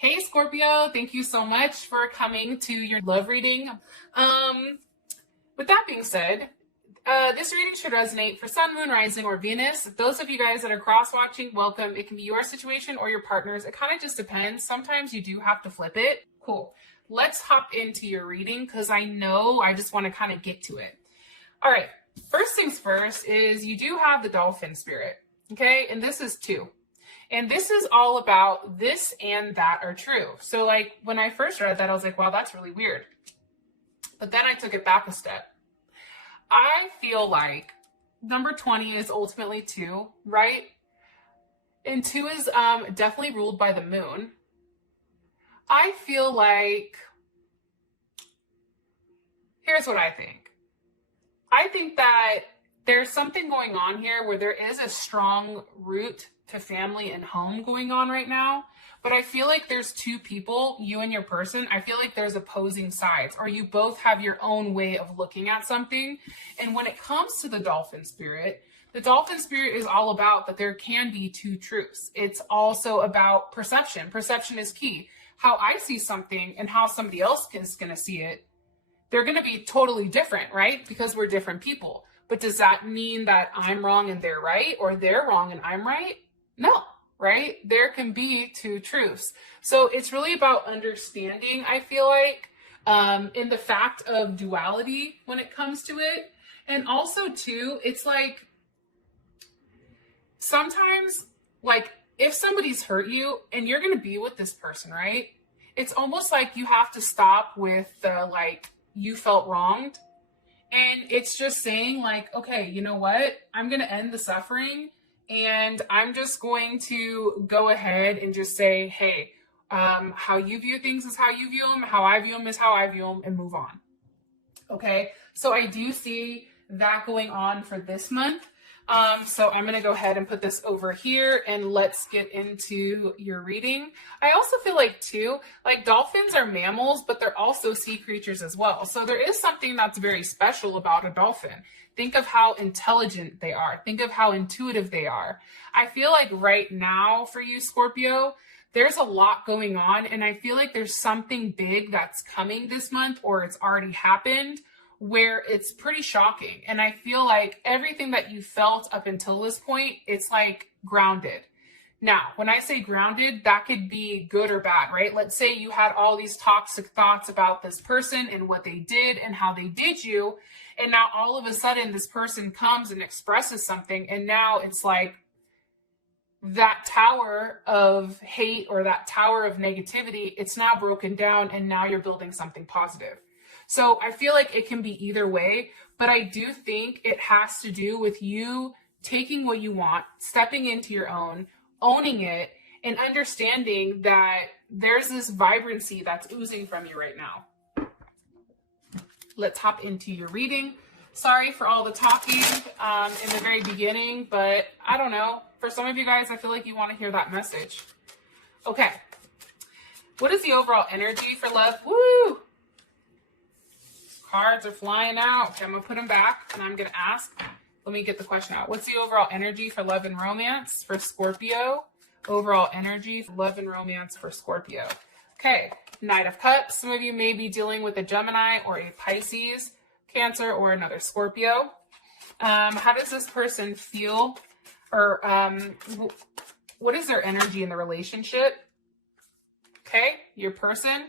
Hey Scorpio, thank you so much for coming to your love reading. With that being said, this reading should resonate for Sun, Moon, Rising, or Venus. Those of you guys that are cross-watching, welcome. It can be your situation or your partner's. It kind of just depends. Sometimes you do have to flip it. Cool. Let's hop into your reading because I know I just want to kind of get to it. All right. First things first is you do have the dolphin spirit. Okay. And this is 2. And this is all about this and that are true. So like when I first read that, I was like, wow, that's really weird. But then I took it back a step. I feel like number 20 is ultimately 2, right? And 2 is definitely ruled by the moon. I feel like, here's what I think. I think that there's something going on here where there is a strong root to family and home going on right now. But I feel like there's 2 people, you and your person. I feel like there's opposing sides, or you both have your own way of looking at something. And when it comes to the dolphin spirit is all about that there can be 2 truths. It's also about perception. Perception is key. How I see something and how somebody else is going to see it, they're going to be totally different, right? Because we're different people. But does that mean that I'm wrong and they're right, or they're wrong and I'm right? No, right? There can be 2 truths. So it's really about understanding, I feel like, in the fact of duality when it comes to it. And also too, it's like, sometimes, like, if somebody's hurt you and you're going to be with this person, right? It's almost like you have to stop with the, like, you felt wronged. And it's just saying like, okay, you know what? I'm going to end the suffering. And I'm just going to go ahead and just say, hey, how you view things is how you view them. How I view them is how I view them, and move on. Okay. So I do see that going on for this month. So I'm going to go ahead and put this over here and let's get into your reading. I also feel like too, like dolphins are mammals, but they're also sea creatures as well. So there is something that's very special about a dolphin. Think of how intelligent they are. Think of how intuitive they are. I feel like right now for you, Scorpio, there's a lot going on. And I feel like there's something big that's coming this month, or it's already happened, where it's pretty shocking. And I feel like everything that you felt up until this point, it's like grounded. Now, when I say grounded, that could be good or bad, right? Let's say you had all these toxic thoughts about this person and what they did and how they did you. And now all of a sudden this person comes and expresses something. And now it's like that tower of hate or that tower of negativity, it's now broken down and now you're building something positive. So I feel like it can be either way, but I do think it has to do with you taking what you want, stepping into your own, owning it, and understanding that there's this vibrancy that's oozing from you right now. Let's hop into your reading. Sorry for all the talking in the very beginning, but I don't know. For some of you guys, I feel like you want to hear that message. Okay. What is the overall energy for love? Woo! Cards are flying out. Okay, I'm going to put them back and I'm going to ask. Let me get the question out. What's the overall energy for love and romance for Scorpio? Overall energy for love and romance for Scorpio. Okay, Knight of Cups. Some of you may be dealing with a Gemini or a Pisces, Cancer, or another Scorpio. How does this person feel? Or what is their energy in the relationship? Okay, your person.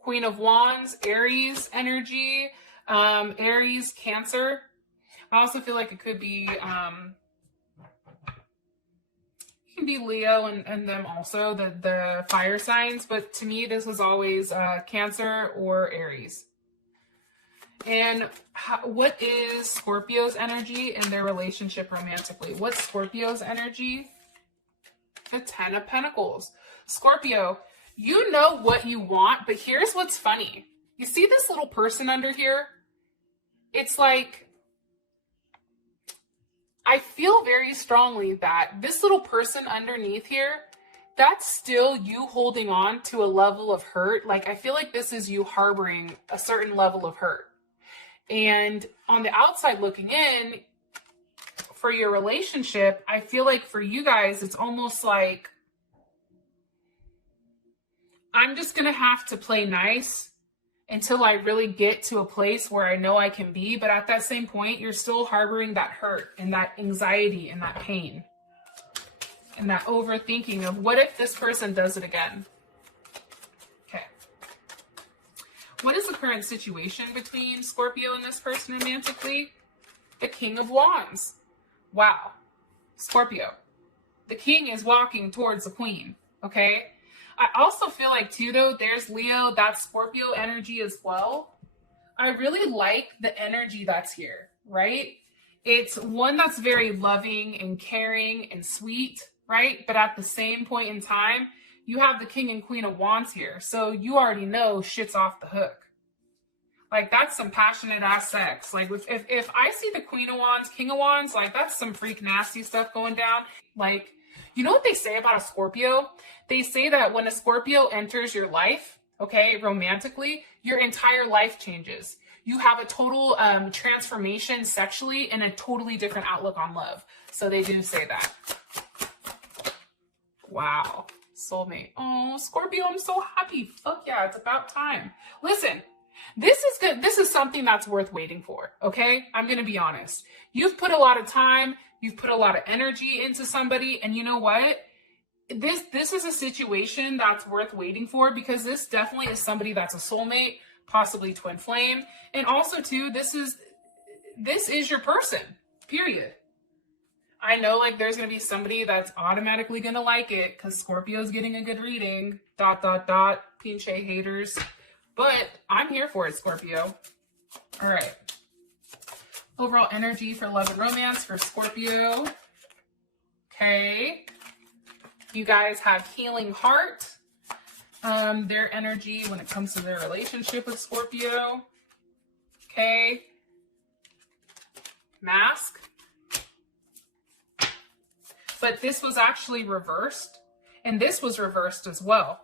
Queen of Wands, Aries energy, Aries, Cancer. I also feel like it could be, it can be Leo and them also, the fire signs. But to me, this was always Cancer or Aries. And what is Scorpio's energy in their relationship romantically? What's Scorpio's energy? The 10 of Pentacles. Scorpio, you know what you want, but here's what's funny. You see this little person under here? It's like, I feel very strongly that this little person underneath here, that's still you holding on to a level of hurt. Like, I feel like this is you harboring a certain level of hurt. And on the outside looking in, for your relationship, I feel like for you guys, it's almost like, I'm just going to have to play nice until I really get to a place where I know I can be. But at that same point, you're still harboring that hurt and that anxiety and that pain and that overthinking of what if this person does it again? Okay. What is the current situation between Scorpio and this person romantically? The King of Wands. Wow. Scorpio. The king is walking towards the queen. Okay. I also feel like too, though, there's Leo, that's Scorpio energy as well. I really like the energy that's here, right? It's one that's very loving and caring and sweet, right? But at the same point in time, you have the King and Queen of Wands here. So you already know shit's off the hook. Like, that's some passionate ass sex. Like, if I see the Queen of Wands, King of Wands, like, that's some freak nasty stuff going down. Like, you know what they say about a Scorpio? They say that when a Scorpio enters your life, okay, romantically, your entire life changes. You have a total transformation sexually and a totally different outlook on love. So they do say that. Wow. Soulmate. Oh, Scorpio, I'm so happy. Fuck yeah, it's about time. Listen, this is good. This is something that's worth waiting for, okay? I'm going to be honest. You've put a lot of time, you've put a lot of energy into somebody, and you know what? This is a situation that's worth waiting for, because this definitely is somebody that's a soulmate, possibly twin flame. And also too, this is your person, period. I know, like, there's going to be somebody that's automatically going to like it because Scorpio's getting a good reading, ... pinche haters. But I'm here for it, Scorpio. All right. Overall energy for love and romance for Scorpio. Okay. You guys have healing heart. Their energy when it comes to their relationship with Scorpio. Okay. Mask. But this was actually reversed. And this was reversed as well.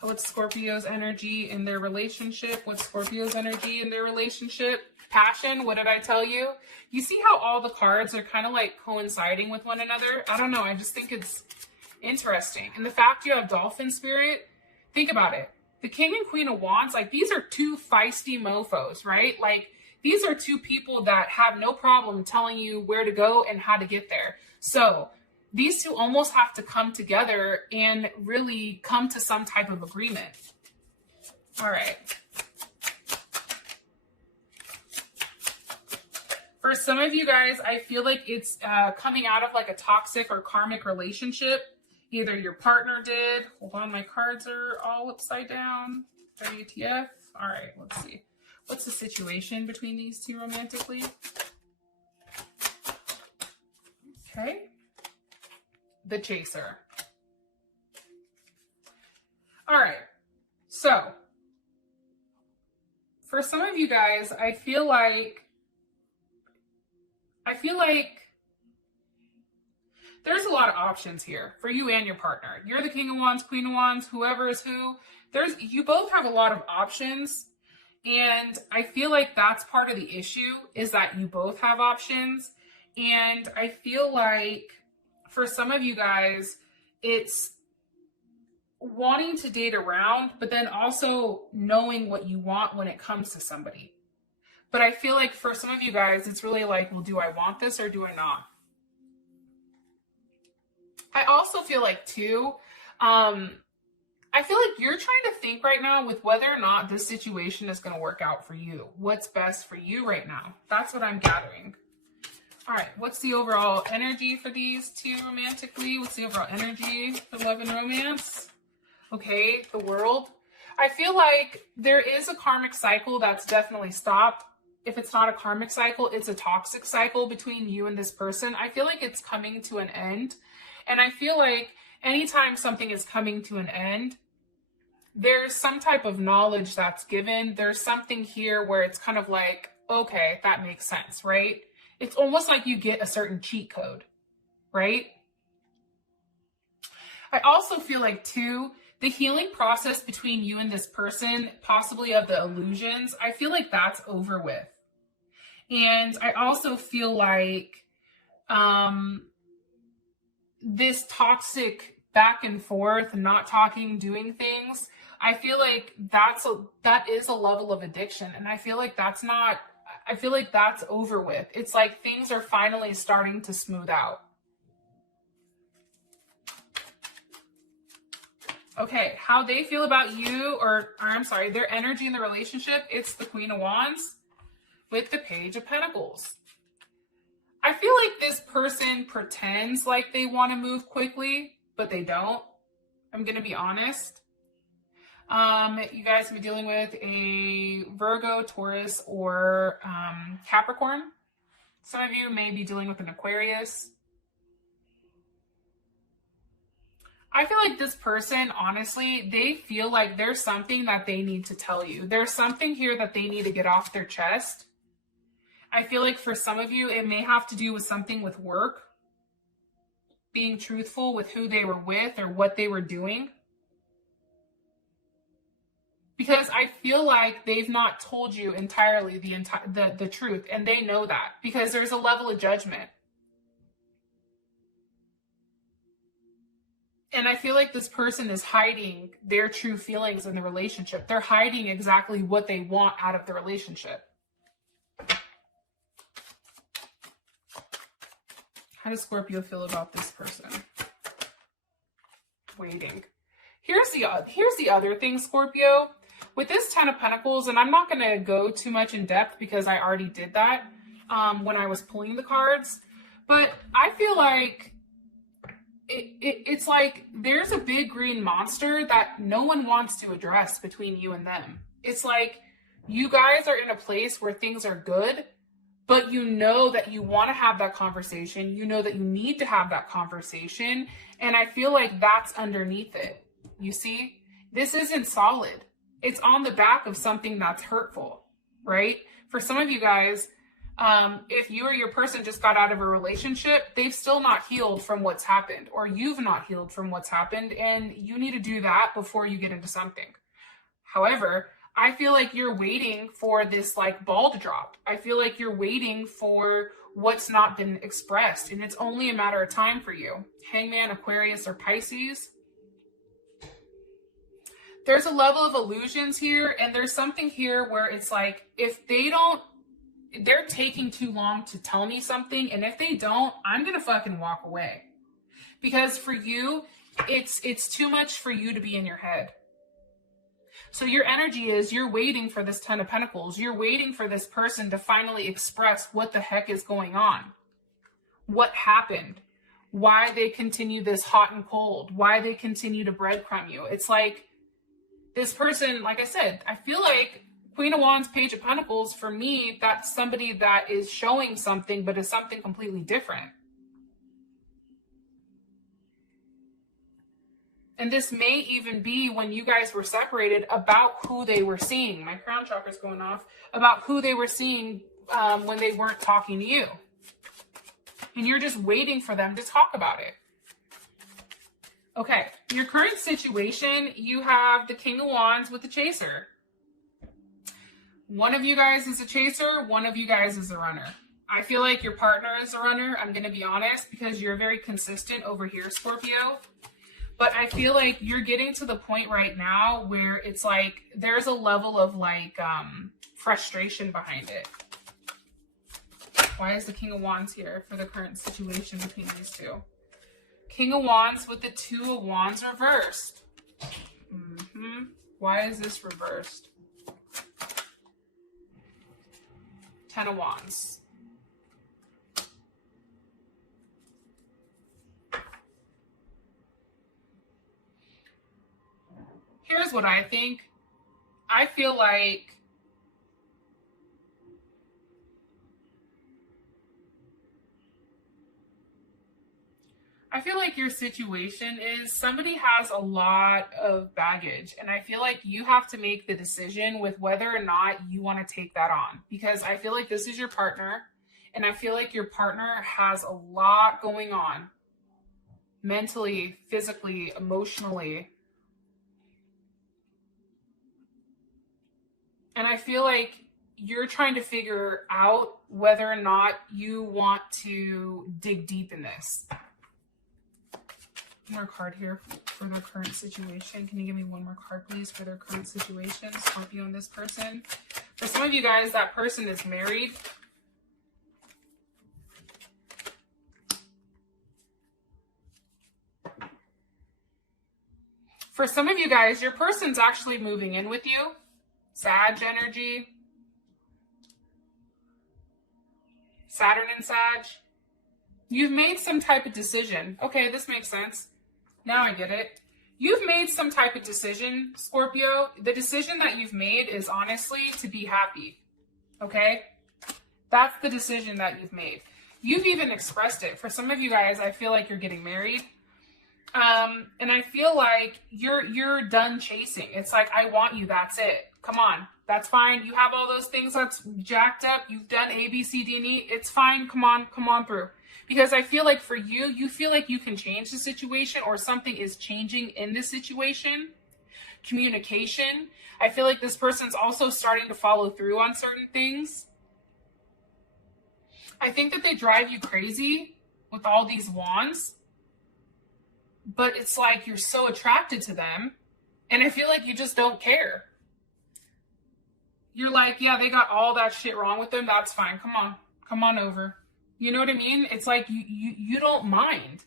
What's Scorpio's energy in their relationship? What's Scorpio's energy in their relationship? Passion, what did I tell you? You see how all the cards are kind of like coinciding with one another? I don't know. I just think it's interesting. And the fact you have dolphin spirit, think about it. The King and Queen of Wands, like, these are two feisty mofos, right? Like, these are two people that have no problem telling you where to go and how to get there. So these two almost have to come together and really come to some type of agreement. All right. For some of you guys, I feel like it's coming out of like a toxic or karmic relationship. Either your partner did. Hold on, my cards are all upside down. WTF. All right, let's see. What's the situation between these two romantically? Okay. The Chaser. All right. So, for some of you guys, I feel like there's a lot of options here for you and your partner. You're the King of Wands, Queen of Wands, whoever is who. You both have a lot of options. And I feel like that's part of the issue, is that you both have options. And I feel like for some of you guys, it's wanting to date around, but then also knowing what you want when it comes to somebody. But I feel like for some of you guys, it's really like, well, do I want this or do I not? I also feel like too, I feel like you're trying to think right now with whether or not this situation is going to work out for you. What's best for you right now? That's what I'm gathering. All right, what's the overall energy for these two romantically? What's the overall energy for love and romance? Okay, the World. I feel like there is a karmic cycle that's definitely stopped. If it's not a karmic cycle, it's a toxic cycle between you and this person. I feel like it's coming to an end. And I feel like anytime something is coming to an end, there's some type of knowledge that's given. There's something here where it's kind of like, okay, that makes sense, right? It's almost like you get a certain cheat code, right? I also feel like too, the healing process between you and this person, possibly of the illusions, I feel like that's over with. And I also feel like this toxic back and forth, not talking, doing things, I feel like that is a level of addiction. And I feel like that's over with. It's like things are finally starting to smooth out. Okay, how they feel about you, or I'm sorry, their energy in the relationship, it's the Queen of Wands with the Page of Pentacles. I feel like this person pretends like they want to move quickly, but they don't. I'm going to be honest. You guys will be dealing with a Virgo, Taurus, or Capricorn. Some of you may be dealing with an Aquarius. I feel like this person, honestly, they feel like there's something that they need to tell you. There's something here that they need to get off their chest. I feel like for some of you, it may have to do with something with work, being truthful with who they were with or what they were doing. Because I feel like they've not told you entirely the truth, and they know that because there's a level of judgment. And I feel like this person is hiding their true feelings in the relationship. They're hiding exactly what they want out of the relationship. How does Scorpio feel about this person? Waiting. Here's the other thing, Scorpio. With this Ten of Pentacles, and I'm not going to go too much in depth because I already did that when I was pulling the cards. But I feel like it's like there's a big green monster that no one wants to address between you and them. It's like you guys are in a place where things are good, but you know that you want to have that conversation. You know that you need to have that conversation. And I feel like that's underneath it. You see, this isn't solid. It's on the back of something that's hurtful, right? For some of you guys, if you or your person just got out of a relationship, they've still not healed from what's happened, or you've not healed from what's happened, and you need to do that before you get into something. However, I feel like you're waiting for this like ball to drop. I feel like you're waiting for what's not been expressed, and it's only a matter of time for you. Hangman, Aquarius, or Pisces. There's a level of illusions here, and there's something here where it's like, if they don't, they're taking too long to tell me something, and if they don't, I'm gonna fucking walk away. Because for you, it's too much for you to be in your head. So your energy is you're waiting for this Ten of Pentacles. You're waiting for this person to finally express what the heck is going on. What happened? Why they continue this hot and cold? Why they continue to breadcrumb you? It's like this person, like I said, I feel like Queen of Wands, Page of Pentacles, for me, that's somebody that is showing something, but is something completely different. And this may even be when you guys were separated about who they were seeing. My crown chakra's going off. About who they were seeing when they weren't talking to you. And you're just waiting for them to talk about it. Okay, your current situation, you have the King of Wands with the Chaser. One of you guys is a chaser, one of you guys is a runner. I feel like your partner is a runner, I'm going to be honest, because you're very consistent over here, Scorpio. But I feel like you're getting to the point right now where it's like there's a level of like frustration behind it. Why is the King of Wands here for the current situation between these two? King of Wands with the Two of Wands reversed. Why is this reversed? Ten of Wands. Here's what I think. I feel like your situation is somebody has a lot of baggage, and I feel like you have to make the decision with whether or not you want to take that on, because I feel like this is your partner, and I feel like your partner has a lot going on mentally, physically, emotionally. And I feel like you're trying to figure out whether or not you want to dig deep in this. One more card here for their current situation. Can you give me one more card, please, for their current situation, Scorpio and this person? For some of you guys, that person is married. For some of you guys, your person's actually moving in with you. Sag energy. Saturn and Sag. You've made some type of decision. Okay, this makes sense. Now I get it. You've made some type of decision, Scorpio. The decision that you've made is honestly to be happy. Okay? That's the decision that you've made. You've even expressed it. For some of you guys, I feel like you're getting married. And I feel like you're done chasing. It's like, I want you. That's it. Come on. That's fine. You have all those things that's jacked up. You've done A, B, C, D, and E. It's fine. Come on through. Because I feel like for you, you feel like you can change the situation, or something is changing in this situation. Communication. I feel like this person's also starting to follow through on certain things. I think that they drive you crazy with all these wands. But it's like you're so attracted to them, and I feel like you just don't care. You're like, yeah, they got all that shit wrong with them. That's fine. Come on over. You know what I mean? It's like you don't mind,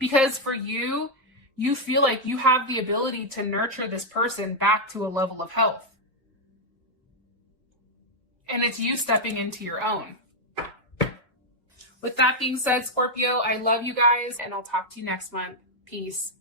because for you, you feel like you have the ability to nurture this person back to a level of health. And it's you stepping into your own. With that being said, Scorpio, I love you guys, and I'll talk to you next month. Peace.